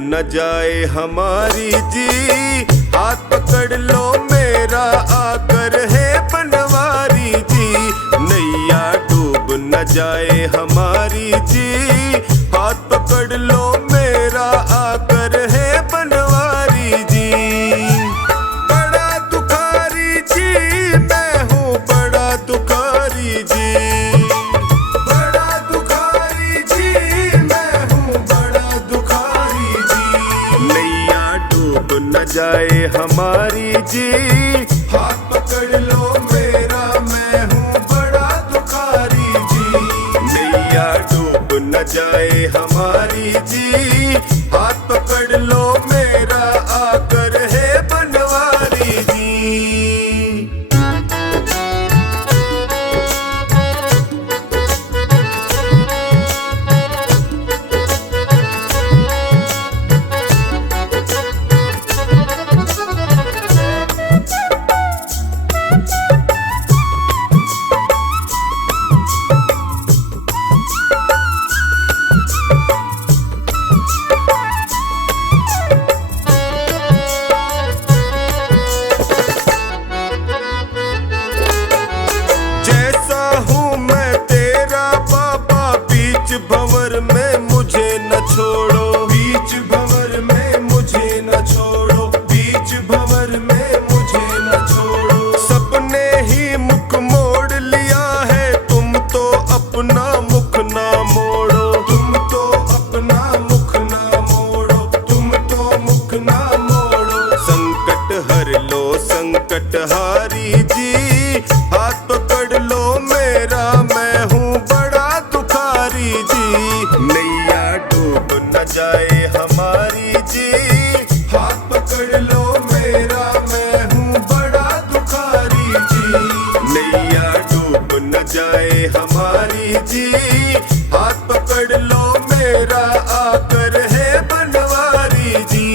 न जाए हमारी जी, हाथ पकड़ लो मेरा आकर है बनवारी जी। नैया डूब न जाए हमारी जी, हाथ पकड़ लो मेरा आकर है बनवारी जी। बड़ा दुखारी जी मैं हूँ, बड़ा दुखारी जी, बड़ा दुखारी जी मैं हूँ, बड़ा दुखारी जी। नैया डूब न जाए हमारी जी, हाथ पकड़ लो मेरा मैं हूँ बड़ा दुखारी जी। नैया डूब न जाए हमारी जी, हाथ पकड़ लो मेरा आकर है बनवारी जी। भंवर में मुझे न छोड़ो, बीच भंवर में मुझे न छोड़ो, बीच भंवर में मुझे न छोड़ो। सबने ही मुख मोड़ लिया है, तुम तो अपना मुख ना मोड़ो, तुम तो अपना मुख ना मोड़ो, तुम तो मुख ना मोड़ो। संकट हर लो संकट हारी जी, हाथ पकड़ लो मेरा मैं हूँ बड़ा दुखारी जी। नैया डूब न जाए हमारी जी, हाथ पकड़ लो मेरा मैं हूँ बड़ा दुखारी जी। नैया डूब न जाए हमारी जी, हाथ पकड़ लो मेरा आकर है बनवारी जी।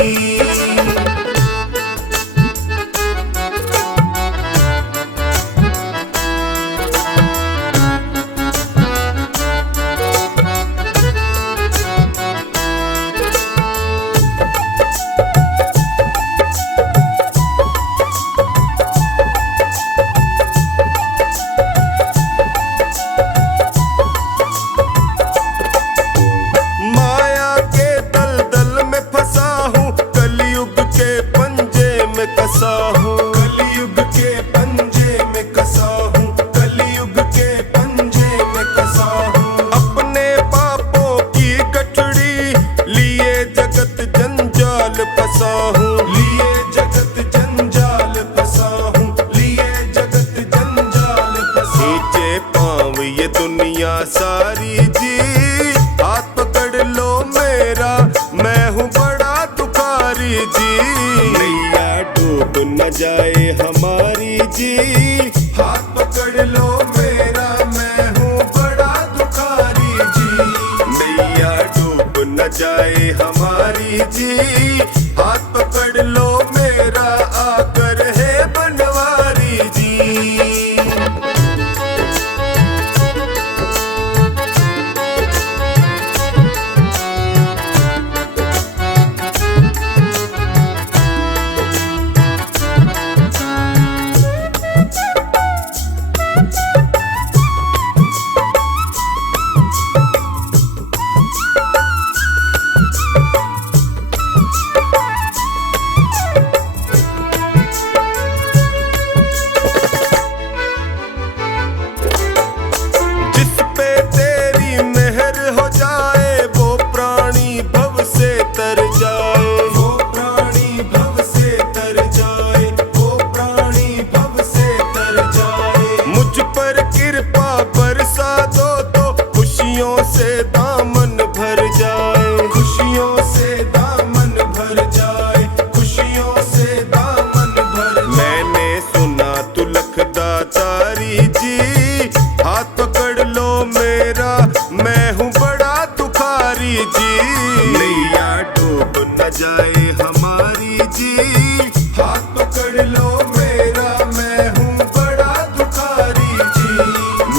कसा हूँ कलयुग के पंजे में कसा हूँ, कलयुग के पंजे में कसा हूँ। अपने पापों की गठड़ी लिए जगत जंजाल फंसा हूँ, लिए जगत जंजाल फंसा हूँ, लिए जगत जंजाल फंसा। नीचे पाँव ये दुनिया सारी जी, हाथ पकड़ लो मेरा मैं हूँ बड़ा दुखारी जी। डूब न जाए हमारी जी, हाथ पकड़ लो मेरा मैं हूँ बड़ा दुखारी जी। नैया डूब न जाए हमारी जी, हाथ पकड़ लो मेरा आकर है बनवारी जी। से दामन भर जाए, खुशियों से दामन भर जाए, खुशियों से दामन भर जाए। मैंने सुना तू लखदातारी जी, हाथ पकड़ लो मेरा मैं हूँ बड़ा दुखारी जी। नैया डूब न जाए हमारी जी, हाथ पकड़ लो मेरा मैं हूँ बड़ा दुखारी जी।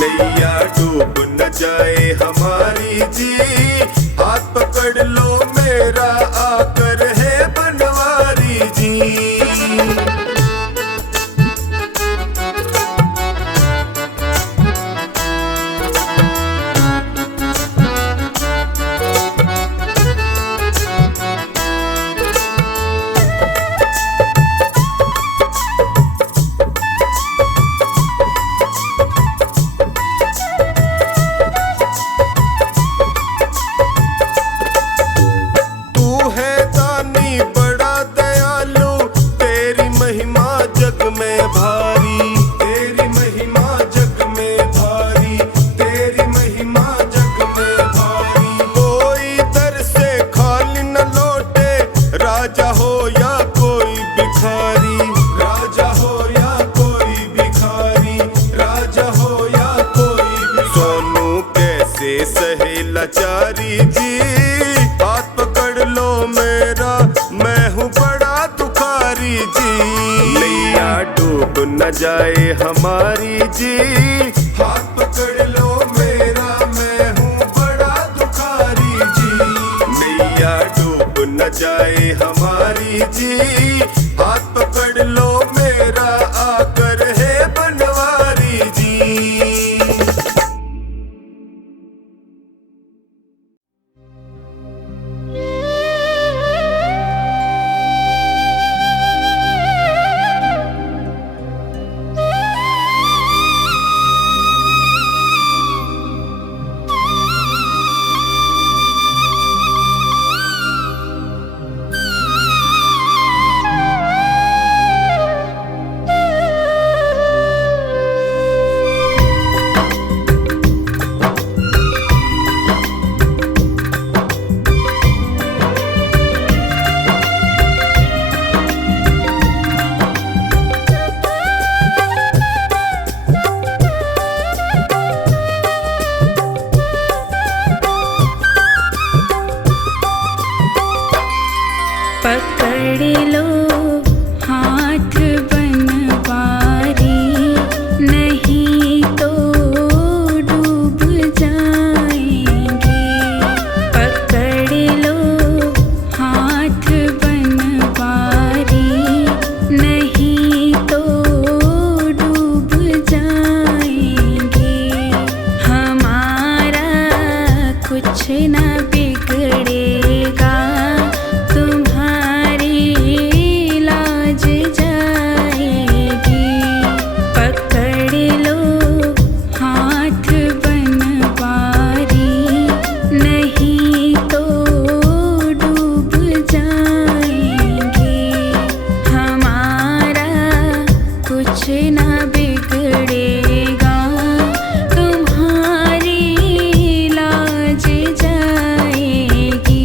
नैया डूब न जाए हमारी जी, हाथ पकड़ लो मेरा आकर दुखारी जी, हाथ पकड़ लो मेरा, मैं हूँ बड़ा दुखारी जी। नैया डूब न जाए हमारी जी, हाथ पकड़ लो मेरा, मैं हूँ बड़ा दुखारी जी। नैया डूब न जाए हमारी जी, हाथ पकड़ लो मेरा, आकर है बनवारी जी। पकड़ लो हाथ बनवारी, नहीं तो डूब जाएंगे। पकड़ लो हाथ बनवारी, नहीं तो डूब जाएंगे। हमारा कुछ ना बिगड़ेगा, तुम्हारी लाज जाएगी।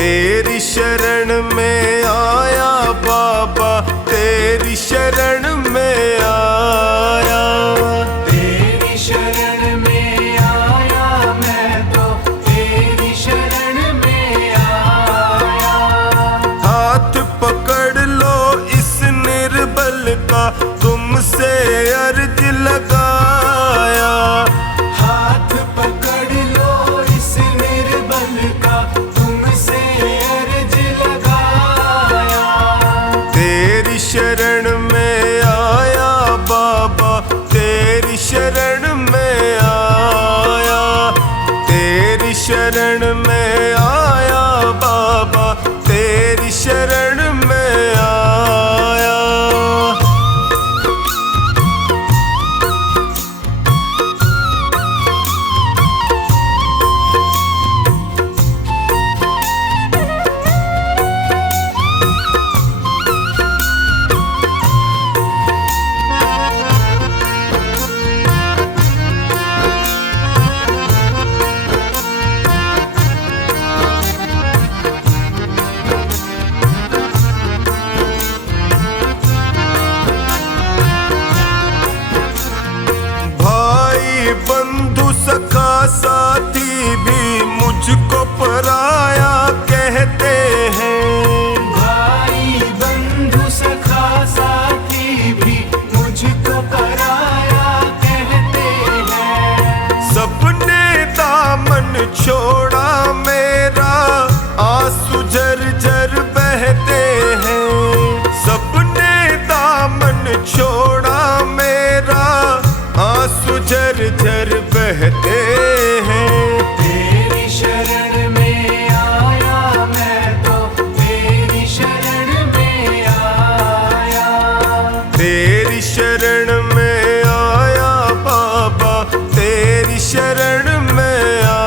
तेरी शरण में आया बाबा, तेरी शरण में आया। तेरी शरण में आया मैं तो, तेरी शरण में आया। हाथ पकड़ लो इस निर्बल का, तुमसे अर्ज लगाया। हाथ पकड़ लो इस निर्बल का, तुमसे अर्ज लगाया। तेरी शरण में आया बाबा, तेरी शरण में आया। तेरी शरण में आया बाबा, तेरी शरण में आया। भाई बंधु सखा साथी भी मुझको पराया कहते हैं। भाई बंधु सखा साथी भी मुझको पराया कहते हैं। सबने दामन छोड़ा मेरा, आंसू झरझर बहते हैं। सबने दामन छोड़ा मेरा, आंसू झरझर बहते हैं। तेरी शरण में आया मैं तो, तेरी शरण में आया। तेरी शरण में आया बाबा, तेरी शरण में आया।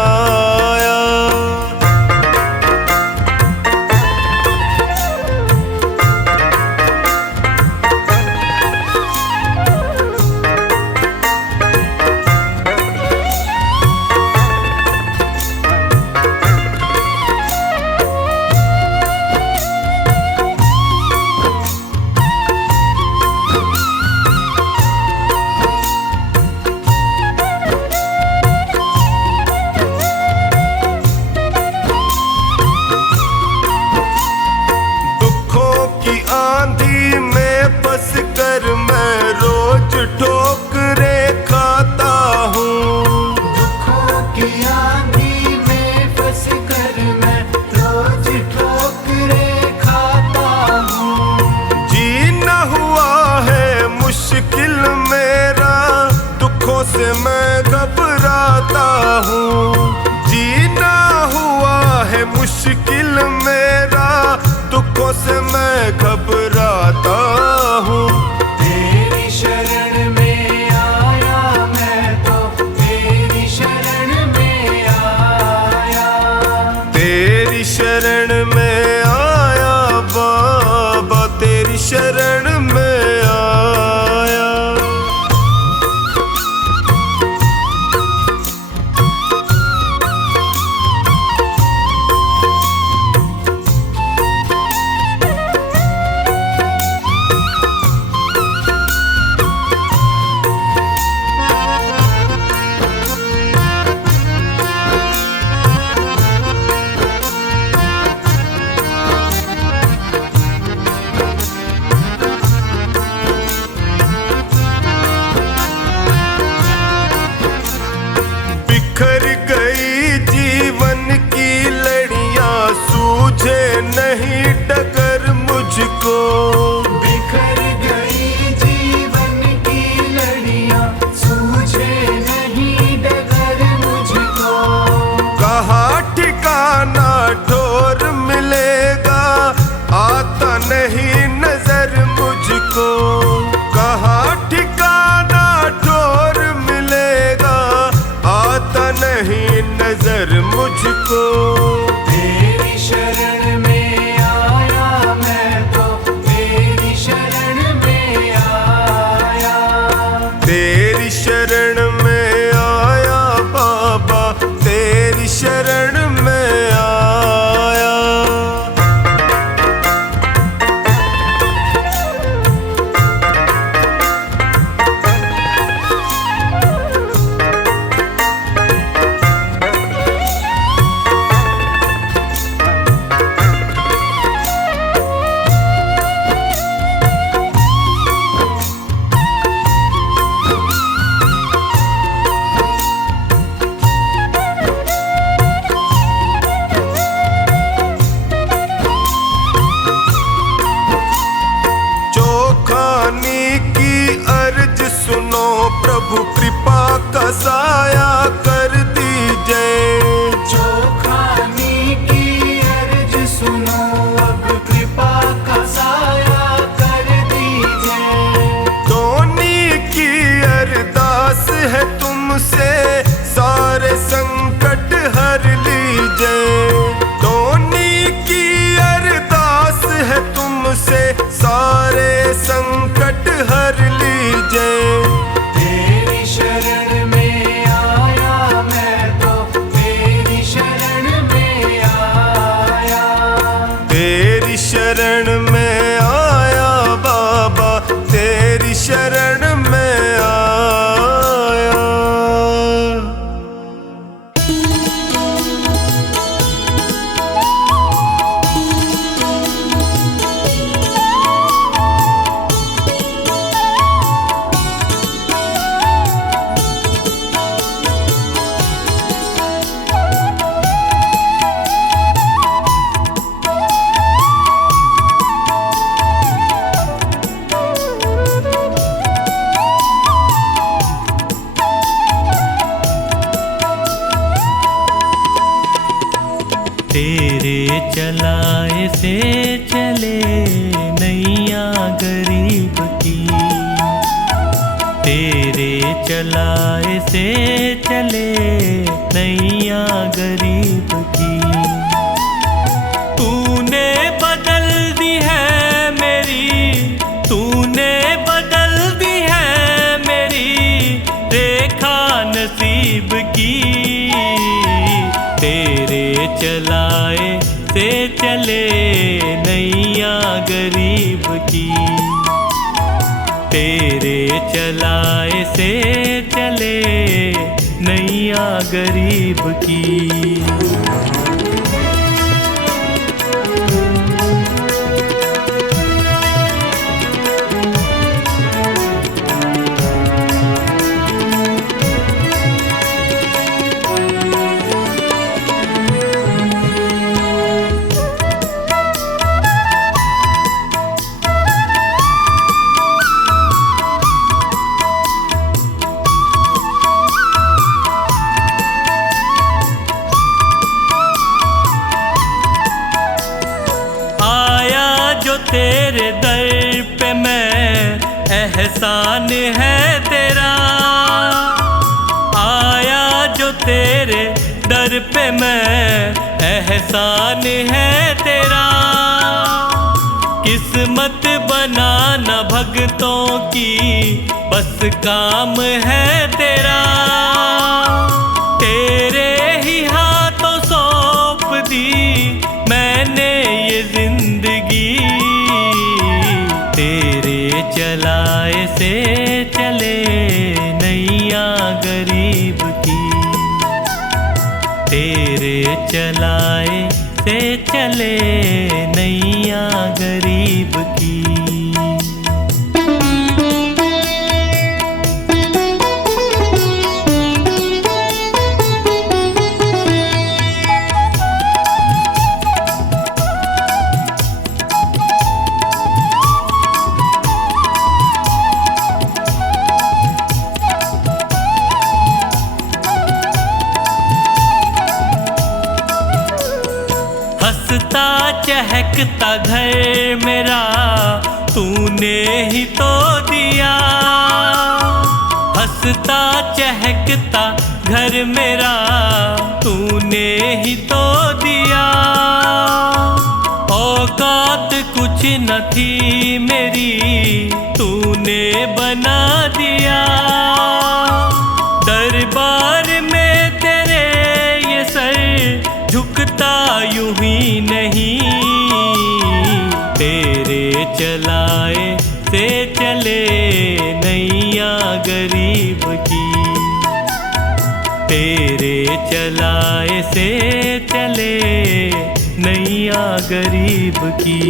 दुखों की आंधी में फंस कर मैं रोज ठोकरे खाता हूँ। दुखों की आंधी में फंस कर मैं रोज ठोकरे खाता हूँ। जीना हुआ है मुश्किल मेरा, दुखों से मैं घबराता हूँ। जीना हुआ है मुश्किल मेरा, दुखों से मैं घबराता हूँ। तेरी शरण में आया मैं तो, तेरी शरण में आया। तेरी शरण में आया बाबा, तेरी शरण में आया। बिखर गई जीवन की लड़ियां, सूझे नहीं डगर मुझको। बिखर गई जीवन की लड़ियां, सूझे नहीं डगर मुझको। कहाँ ठिकाना ठोर मिलेगा, आता नहीं नजर मुझको। कहाँ ठिकाना ठोर मिलेगा, आता नहीं नजर मुझको। तेरी शरण में आया मैं तो, तेरी शरण में आया। तेरी शरण में आया बाबा, तेरी शरण में आया। तेरे चलाए से चले नैया गरीब की, तेरे चलाए से चले नैया गरीब की। तूने बदल दी है मेरी, तूने बदल दी है मेरी रेखा नसीब की। तेरे चलाए से चले नैया गरीब की, तेरे चलाए से चले नैया गरीब की। तेरे दर पे मैं एहसान है तेरा, आया जो तेरे दर पे मैं एहसान है तेरा। किस्मत बनाना भगतों की बस काम है तेरा, तेरे ही हाथों सौंप दी मैंने ये जिंदगी। तेरे चलाए से चले नैया गरीब की, तेरे चलाए से चले नैया गरीब की। हंसता चहकता घर मेरा तूने ही तो दिया, हंसता चहकता घर मेरा तूने ही तो दिया। औकात कुछ न थी मेरी तूने बना दिया, दरबार में तेरे ये सर झुकता यूं ही नहीं। तेरे चलाए से चले नैया गरीब की, तेरे चलाए से चले नैया गरीब की।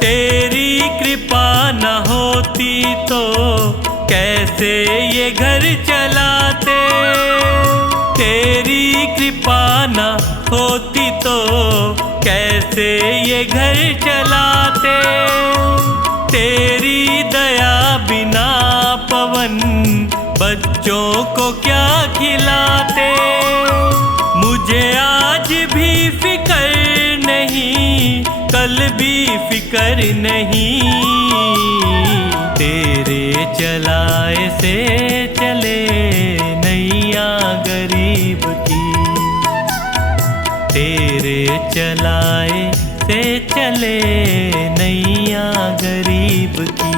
तेरी कृपा न होती तो कैसे ये घर चलाते, तेरी कृपा न होती तो कैसे ये घर चलाते। तेरी दया बिना पवन बच्चों को क्या खिलाते। मुझे आज भी फिक्र नहीं कल भी फिक्र नहीं, तेरे चलाए से चले नैया गरीब की, तेरे चलाए से चले नैया गरीब की।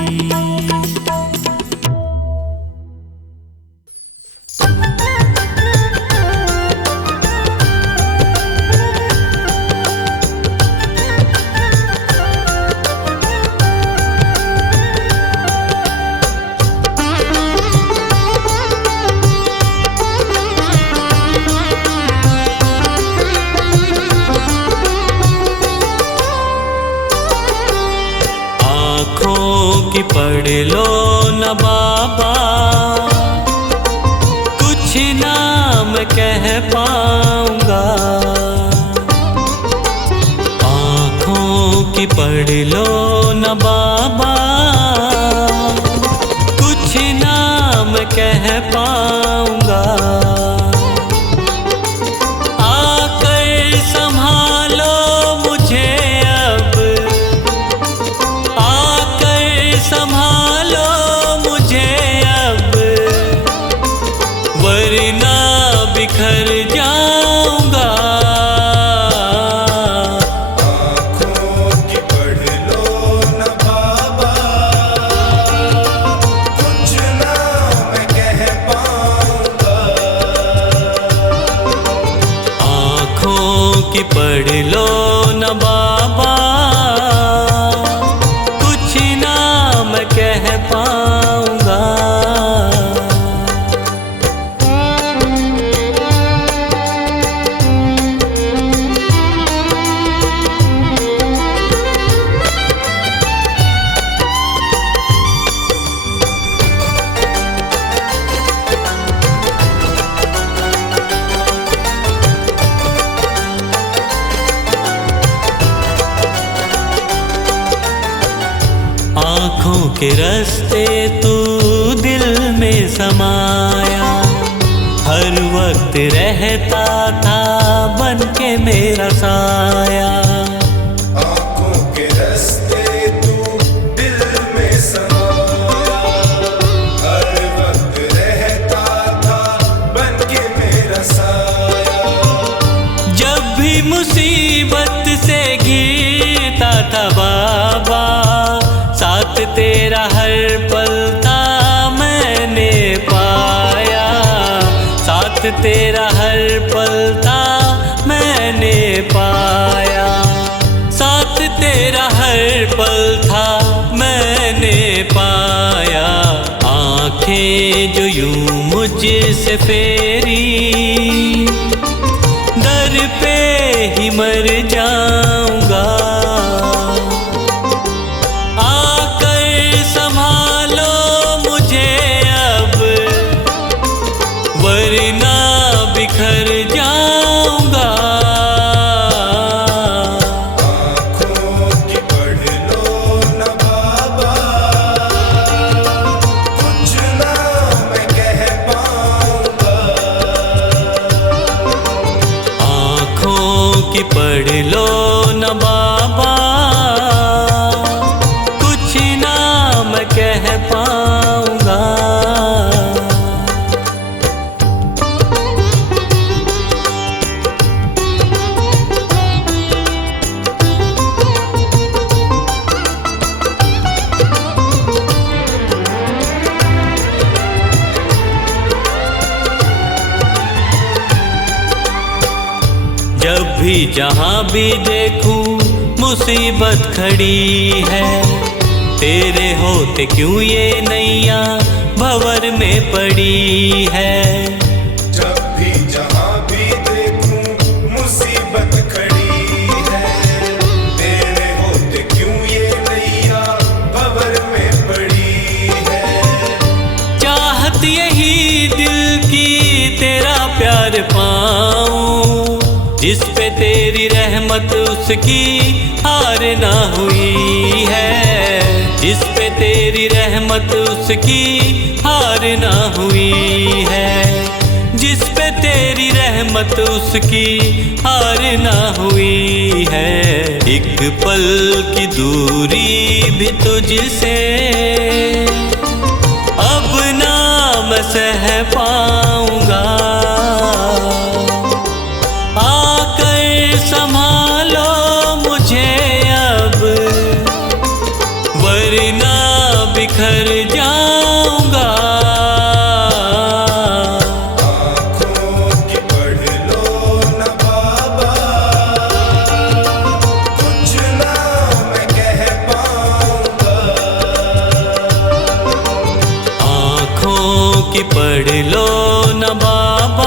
मैं कह पाऊंगा। आँखों की पढ़ लो न बाबा, कुछ ना मैं कह पाऊंगा। आकर संभालो मुझे अब, आकर संभालो मुझे अब, वरना बिखर जाऊंगा। आँखों की पढ़ लो न बाबा, कुछ ना मैं कह पाऊंगा। आँखों की पढ़ लो न बाबा, कुछ ना मैं कह पाऊंगा। आँखों के रास्ते तू दिल में समाया, हर वक्त रहता था बन के मेरा साया। आँखों के रास्ते तू दिल में समाया, हर वक्त रहता था बन के मेरा साया। जब भी मुसीबत से घिरता था बाबा, साथ तेरा हर पल था मैंने पाया। साथ तेरा हर पल था मैंने पाया। साथ तेरा हर पल था मैंने पाया। आँखें जो यूं मुझसे फेरी, दर पे ही मर जाऊंगा। आकर संभालो मुझे अब, वरना बिखर जाऊंगा। आँखों की पढ़ लो न बाबा, कुछ ना मैं कह पाऊंगा। आँखों की पढ़ लो न बाबा, कुछ ना मैं कह पाऊंगा। जब भी जहाँ भी देखूं मुसीबत खड़ी है, तेरे होते क्यों ये नैया भंवर में पड़ी है। जब भी जहाँ भी देखूं मुसीबत खड़ी है, तेरे होते क्यों ये नैया भंवर में पड़ी है। चाहत यही दिल की तेरा प्यार पाऊं, जिस पे तेरी रहमत उसकी हार ना हुई है। जिस पे तेरी रहमत उसकी हार ना हुई है। जिस पे तेरी रहमत उसकी हार ना हुई है। एक पल की दूरी भी तुझसे अब ना मैं सह पाऊंगा। आकर संभालो मुझे अब, वरना बिखर जाऊंगा। आँखों की पढ़ लो न बाबा, कुछ ना मैं कह पाऊंगा। आँखों की पढ़ लो न बाबा,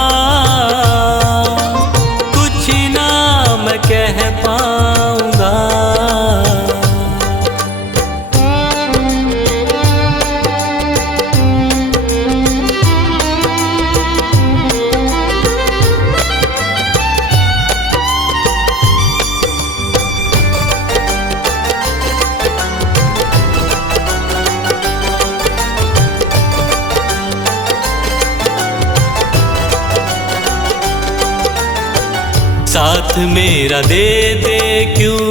साथ मेरा दे दे क्यों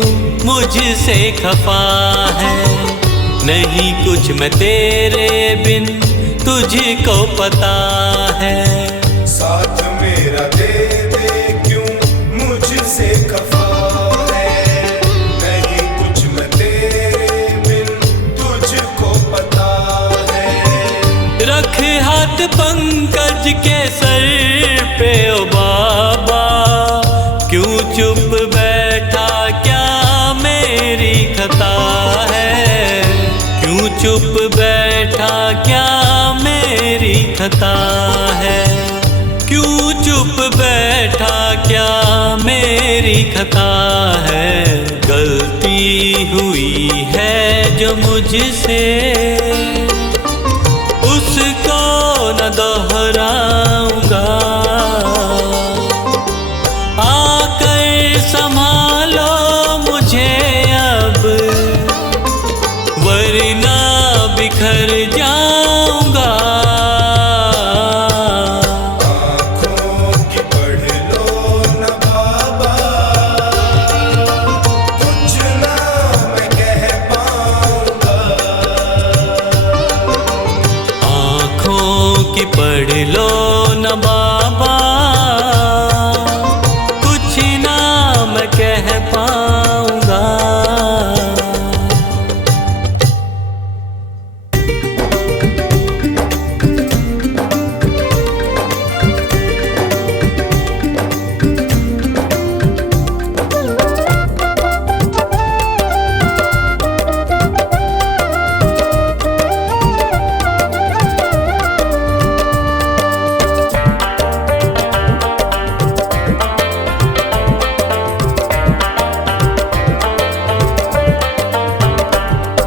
मुझसे खफा है। नहीं कुछ मैं तेरे बिन तुझको पता है। साथ मेरा दे दे क्यों मुझसे खफा है। नहीं कुछ मैं तेरे बिन तुझको पता है। रख हाथ पंकज के सर पे ओ बाबा, क्यों चुप बैठा क्या मेरी खता है। क्यों चुप बैठा क्या मेरी खता है। क्यों चुप बैठा क्या मेरी खता है। गलती हुई है जो मुझसे उसको न दोहराऊंगा। आकर संभालो मुझे अब, वरना बिखर जाऊंगा। आँखों की पढ़ लो न बाबा, कुछ ना मैं कह पाऊंगा। आँखों की पढ़ लो न बाबा, कुछ ना मैं कह पाऊंगा।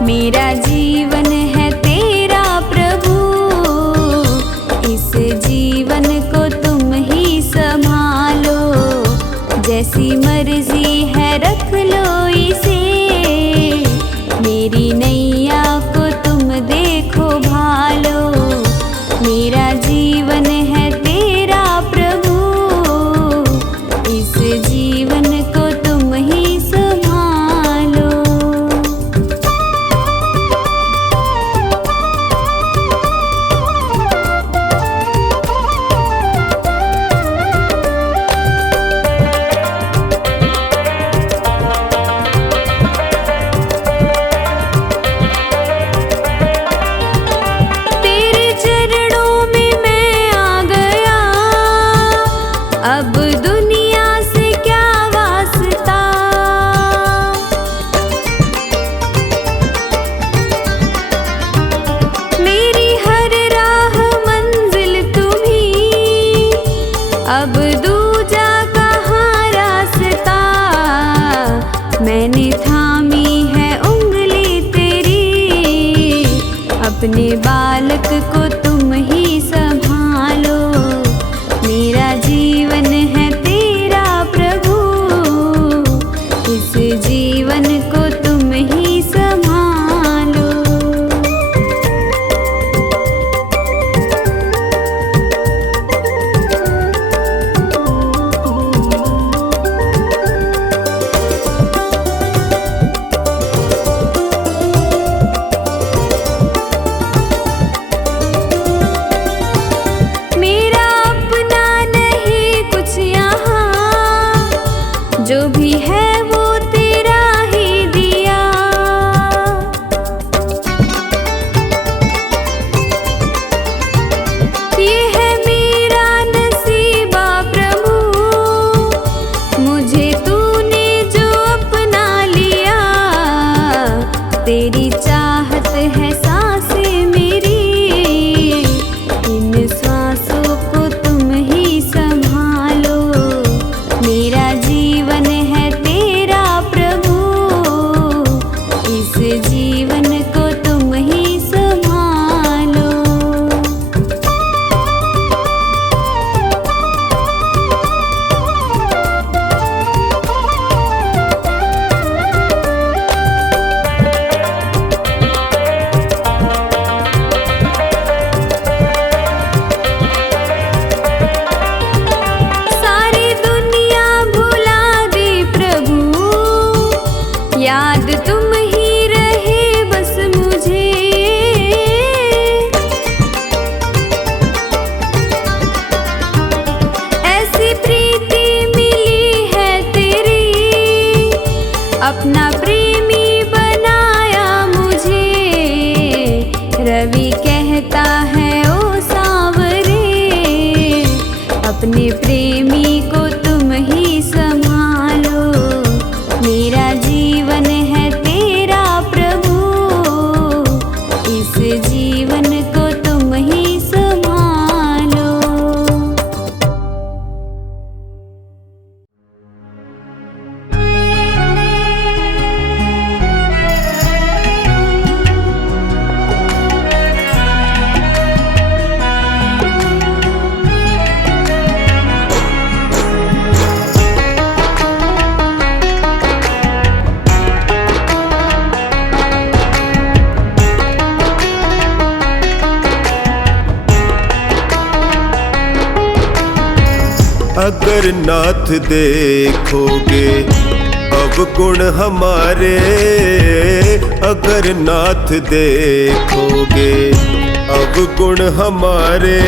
मेरा जीवन है तेरा प्रभु, इस जीवन को तुम ही संभालो। जैसी मर्जी है रख लो इसे, मेरी नैया को तुम देखो भालो। मेरा जीवन है तेरा प्रभु, इस जीवन को तुम ही संभालो। तेरे चरणों में मैं आ गया, अब दुनिया से क्या वास्ता। मेरी हर राह मंजिल तुम्ही, अब दूजा कहाँ रास्ता। मैंने थामी है उंगली तेरी, अपने बालक को तुम ही संभालो। मेरा जीवन है तेरा प्रभु, इस जीवन को तुम ही संभालो। मेरा अपना नहीं कुछ यहाँ, जो भी है वो तेरा ही दिया। ये है मेरा नसीबा प्रभु, मुझे तूने जो अपना लिया। तेरी चाहत है सांसें मेरी, इन सांसों को तुम ही संभालो। मेरा जीवन है अपना प्रेमी बनाया मुझे। रवि कहता है ओ सांवरे, अपने प्रेमी को तुम ही संभालो। मेरा जीवन है तेरा प्रभु, इस जीवन को तुम ही संभालो। अगर नाथ देखोगे अवगुण हमारे, अगर नाथ देखोगे अवगुण हमारे,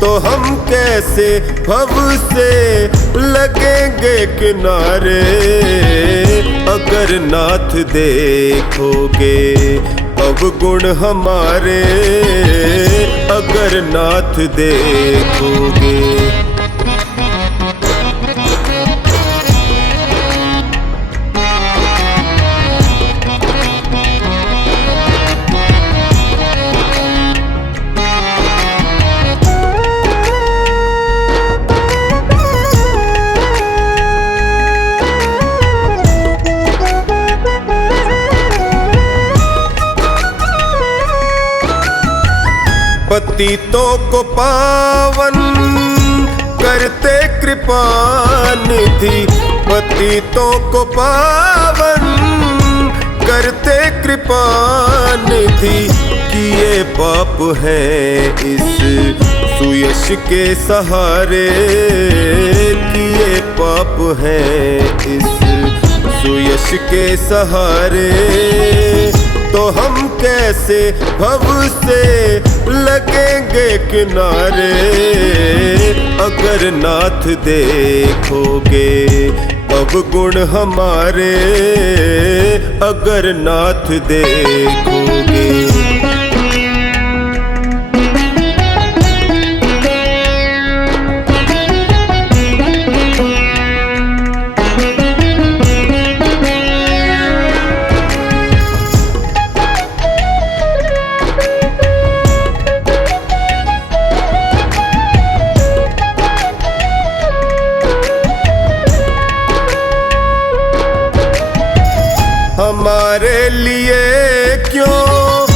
तो हम कैसे भव से लगेंगे किनारे। अगर नाथ देखोगे अवगुण हमारे, अगर नाथ देखोगे। पतितों को पावन करते कृपा निधि, पतितों को पावन करते कृपा निधि। किए पाप हैं इस सुयश के सहारे, किए पाप हैं इस सुयश के सहारे, तो हम कैसे भव से लगेंगे किनारे। अगर नाथ देखोगे अवगुण हमारे, अगर नाथ देखोगे। हमारे लिए क्यों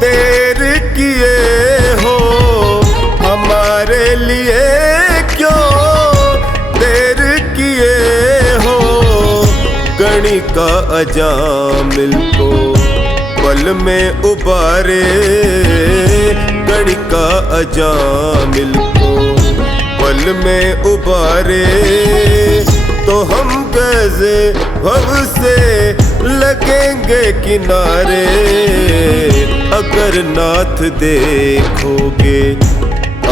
देर किए हो, हमारे लिए क्यों देर किए हो। गणिका अजामिल को पल में उबारे, गणिका अजामिल को पल में उबारे, तो हम कैसे भव से लगेंगे किनारे। अगर नाथ देखोगे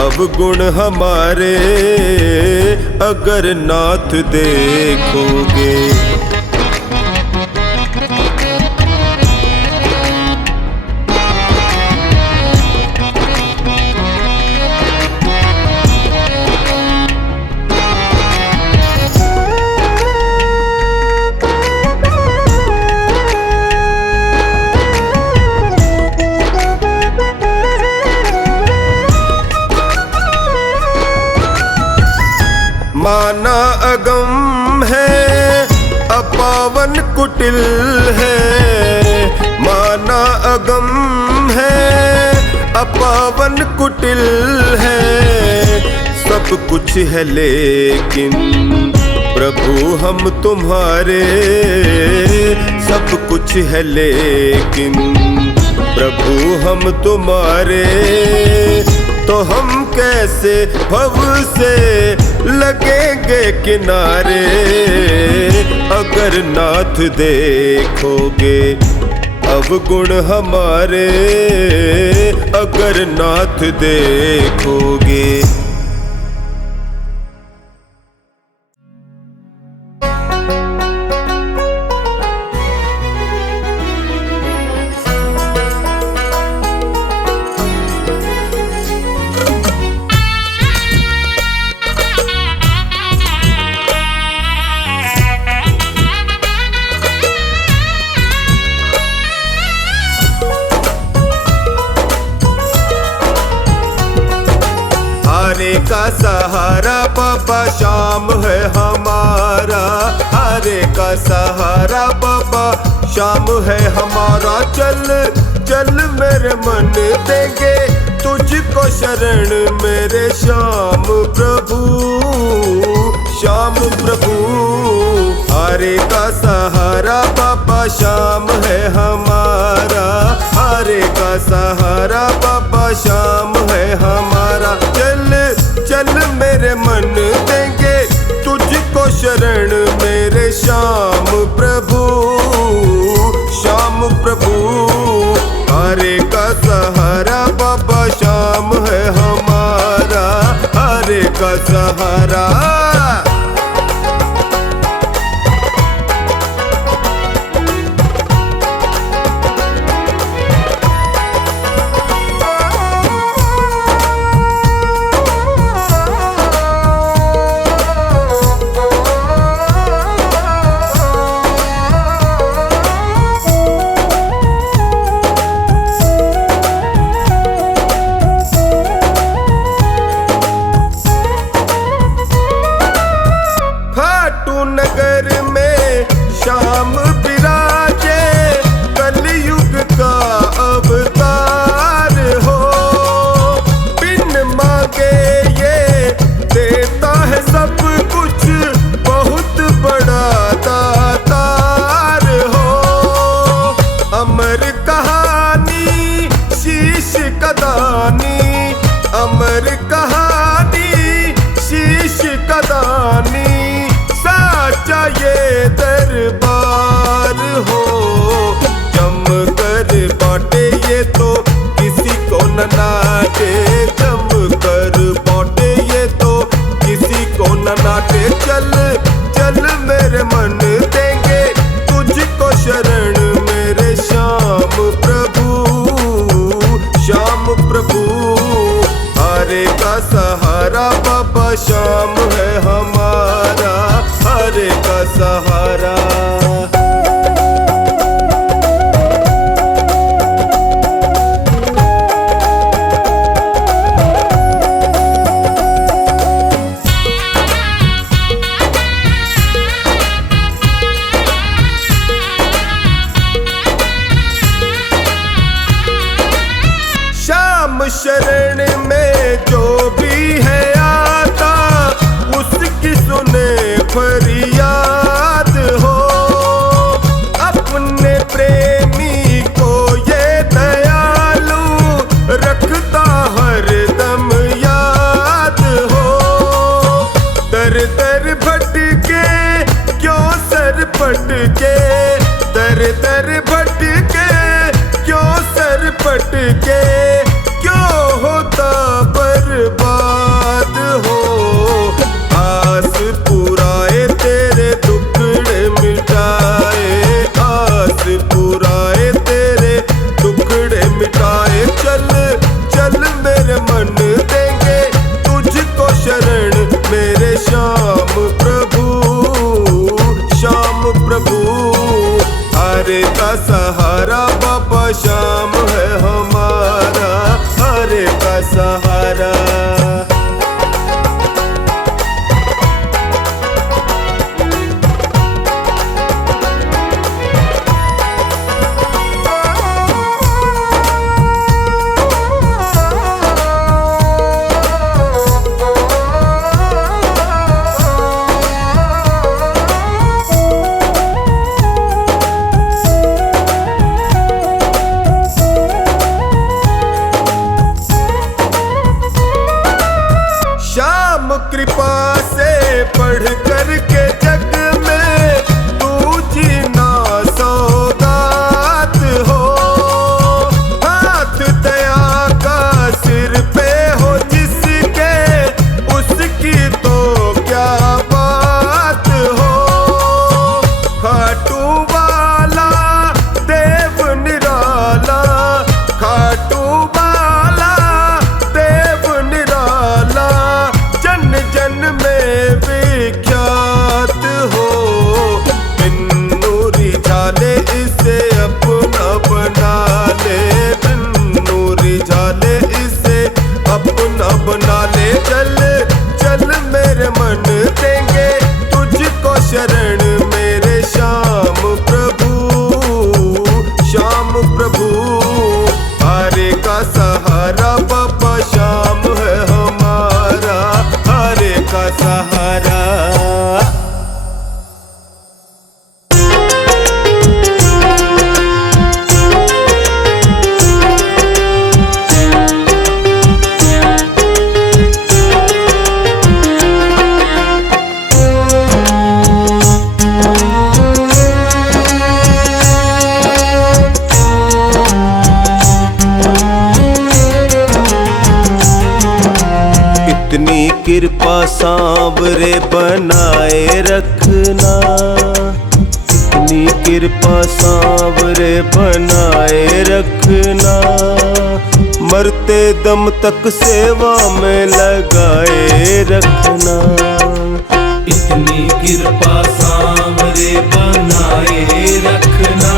अवगुण हमारे, अगर नाथ देखोगे। माना अगम है अपावन कुटिल है, माना अगम है अपावन कुटिल है। सब कुछ है लेकिन प्रभु हम तुम्हारे, सब कुछ है लेकिन प्रभु हम तुम्हारे, तो हम कैसे भव से लगेंगे किनारे। अगर नाथ देखोगे अवगुण हमारे, अगर नाथ देखोगे। बाबा श्याम है हमारा, हरे का सहारा बाबा श्याम है हमारा। चल चल मेरे मन देंगे तुझको शरण मेरे श्याम प्रभु, श्याम प्रभु। हरे का सहारा बाबा श्याम है हमारा, हरे का सहारा बाबा श्याम है हमारा। चल चल मेरे मन देंगे तुझको शरण मेरे श्याम प्रभु, श्याम प्रभु। हरे का सहारा बाबा श्याम है हमारा, हरे का सहारा। नगर में श्याम विराजे, कलयुग का अवतार हो। बिन मांगे ये देता है सब कुछ, बहुत बड़ा दातार हो। अमर कहानी शीश कदानी, अमर कहानी शीश कदानी, साचा ये दरबार हो। जम कर बाटे ये तो किसी को न नाटे, जम कर बाटे ये तो किसी को न नाटे। चल चल मेरे मन देंगे तुझको शरण मेरे श्याम प्रभु, श्याम प्रभु। हरे का सहारा बाबा श्याम है हमारा, हरे का सहारा। श्याम शरण में जो भी है आता, उसकी सुने फरियाद हो। अपने प्रेमी को ये दयालु रखता हर दम याद हो। दर दर भटके क्यों सर पटके, दर दर भटके क्यों सर पटके, क्यों होता बर्बाद हो। आस पुराए तेरे टुकड़े मिटाए, आस पुराए तेरे टुकड़े मिटाए। चल चल मेरे मन देंगे तुझको शरण मेरे श्याम प्रभु, श्याम प्रभु। हरे का सहारा बाबा श्याम है हमारा, हरे का सहारा। कृपा से पढ़ कर के जग में तू जीना सौगात हो। हाथ दया का सिर पे हो जिसके, उसकी तो क्या बात हो। खाटू वाला देव निराला, खाटू वाला देव निराला, जन जन में विख्यात सांवरे बनाए रखना, इतनी कृपा सांवरे बनाए रखना, मरते दम तक सेवा में लगाए रखना। इतनी कृपा सांवरे बनाए रखना,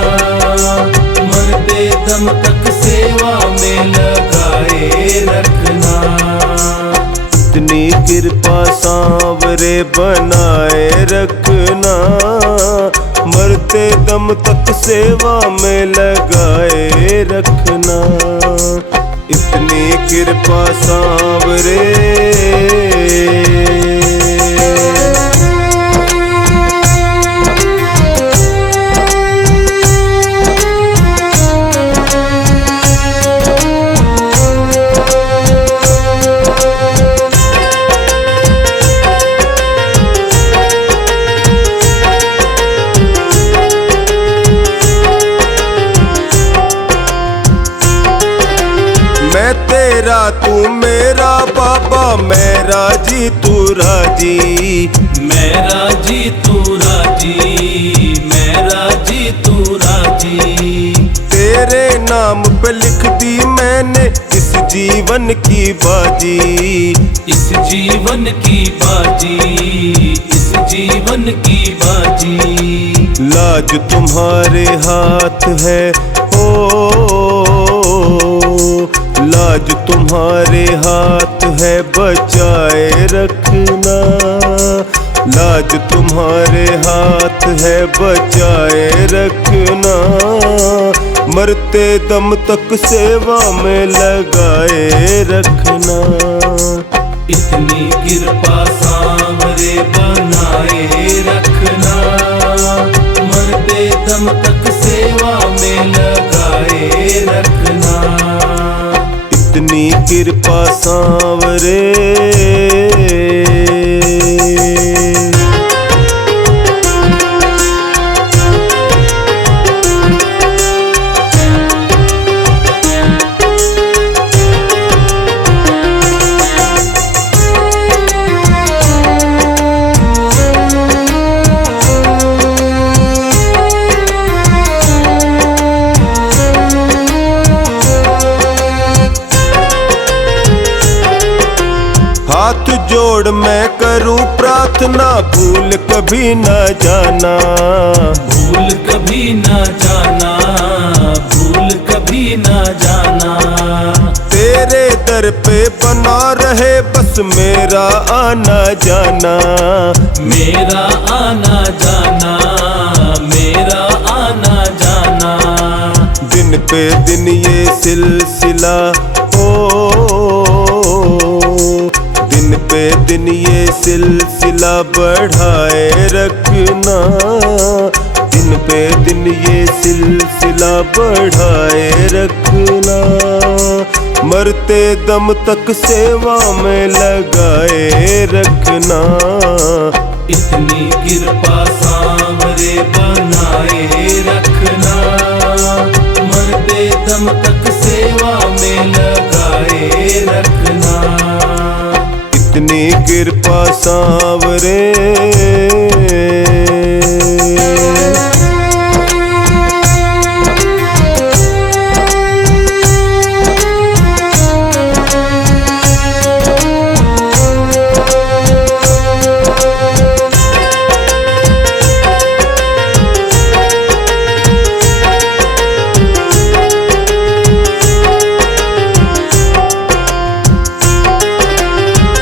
मरते दम तक सेवा में लगाए रखना। इतनी कृपा सांवरे बनाए रखना, मरते दम तक सेवा में लगाए रखना। इतनी कृपा सांवरे। मैं तेरा तू मेरा बाबा, मैं राजी तू राजी। मैं राजी तू राजी, मैं राजी तू राजी। तेरे नाम पे लिख दी मैंने इस जीवन की बाजी। इस जीवन की बाजी, इस जीवन की बाजी। लाज तुम्हारे हाथ है ओ, लाज तुम्हारे हाथ है बचाए रखना। लाज तुम्हारे हाथ है बचाए रखना, मरते दम तक सेवा में लगाए रखना। इतनी कृपा सांवरे बनाए रखना, मरते दम तक सेवा में लगाए रखना। इतनी कृपा सांवरे। हाथ जोड़ मैं करूं प्रार्थना, भूल कभी न जाना। भूल कभी न जाना, भूल कभी न जाना। तेरे दर पे बना रहे बस मेरा आना जाना। मेरा आना जाना, मेरा आना जाना। दिन पे दिन ये सिलसिला दिन पे दिन ये सिलसिला बढ़ाए रखना। दिन पे दिन ये सिलसिला बढ़ाए रखना, मरते दम तक सेवा में लगाए रखना। इतनी कृपा सांवरे बनाए रखना, मरते दम तक सेवा में लगाए रखना। इतनी कृपा सांवरे।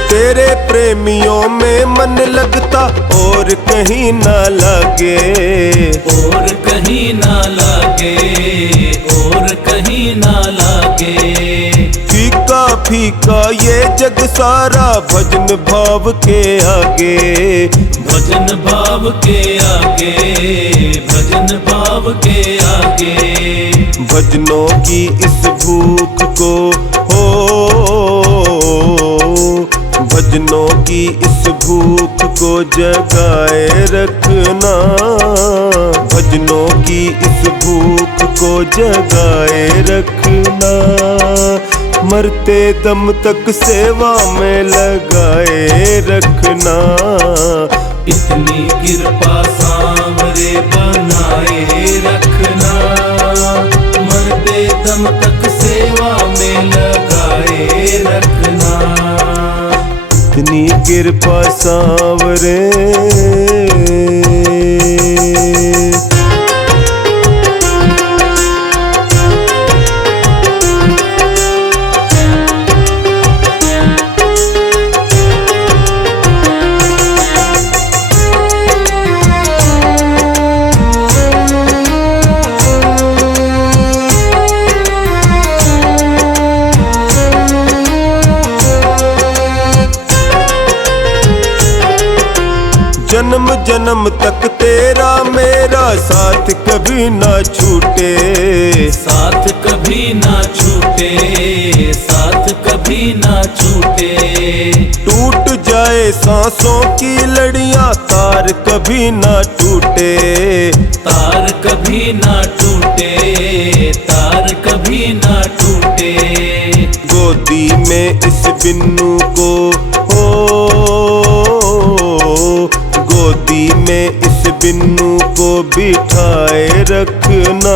तेरे प्रेमियों में मन लगता और कहीं ना लगे। और कहीं ना लागे, और कहीं ना लागे। फीका फीका ये जग सारा भजन भाव के आगे। भजन भाव के आगे, भजन भाव के आगे। भजनों की इस भूख को भजनों की इस भूख को जगाए रखना। भजनों की इस भूख को जगाए रखना, मरते दम तक सेवा में लगाए रखना। इतनी कृपा सांवरे बनाए रखना, मरते दम तक सेवा में लगाए रखना। इतनी कृपा सांवरे। जन्म जन्म तक तेरा मेरा साथ कभी ना छूटे, साथ कभी ना छूटे, साथ कभी ना छूटे। टूट जाए सांसों की लड़ियां तार कभी ना टूटे, तार कभी ना टूटे, तार कभी ना टूटे। गोदी में इस बिन्नू को गोदी में इस बिन्नू को बिठाए रखना।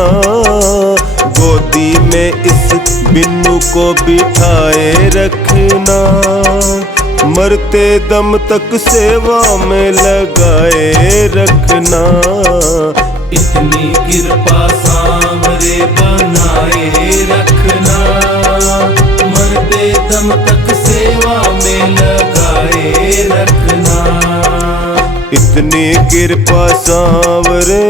गोदी में इस बिन्नू को बिठाए रखना। मरते दम तक सेवा में लगाए रखना। इतनी कृपा सांवरे बनाए रखना, मरते दम तक सेवा में लगाए रखना। इतनी कृपा सांवरे।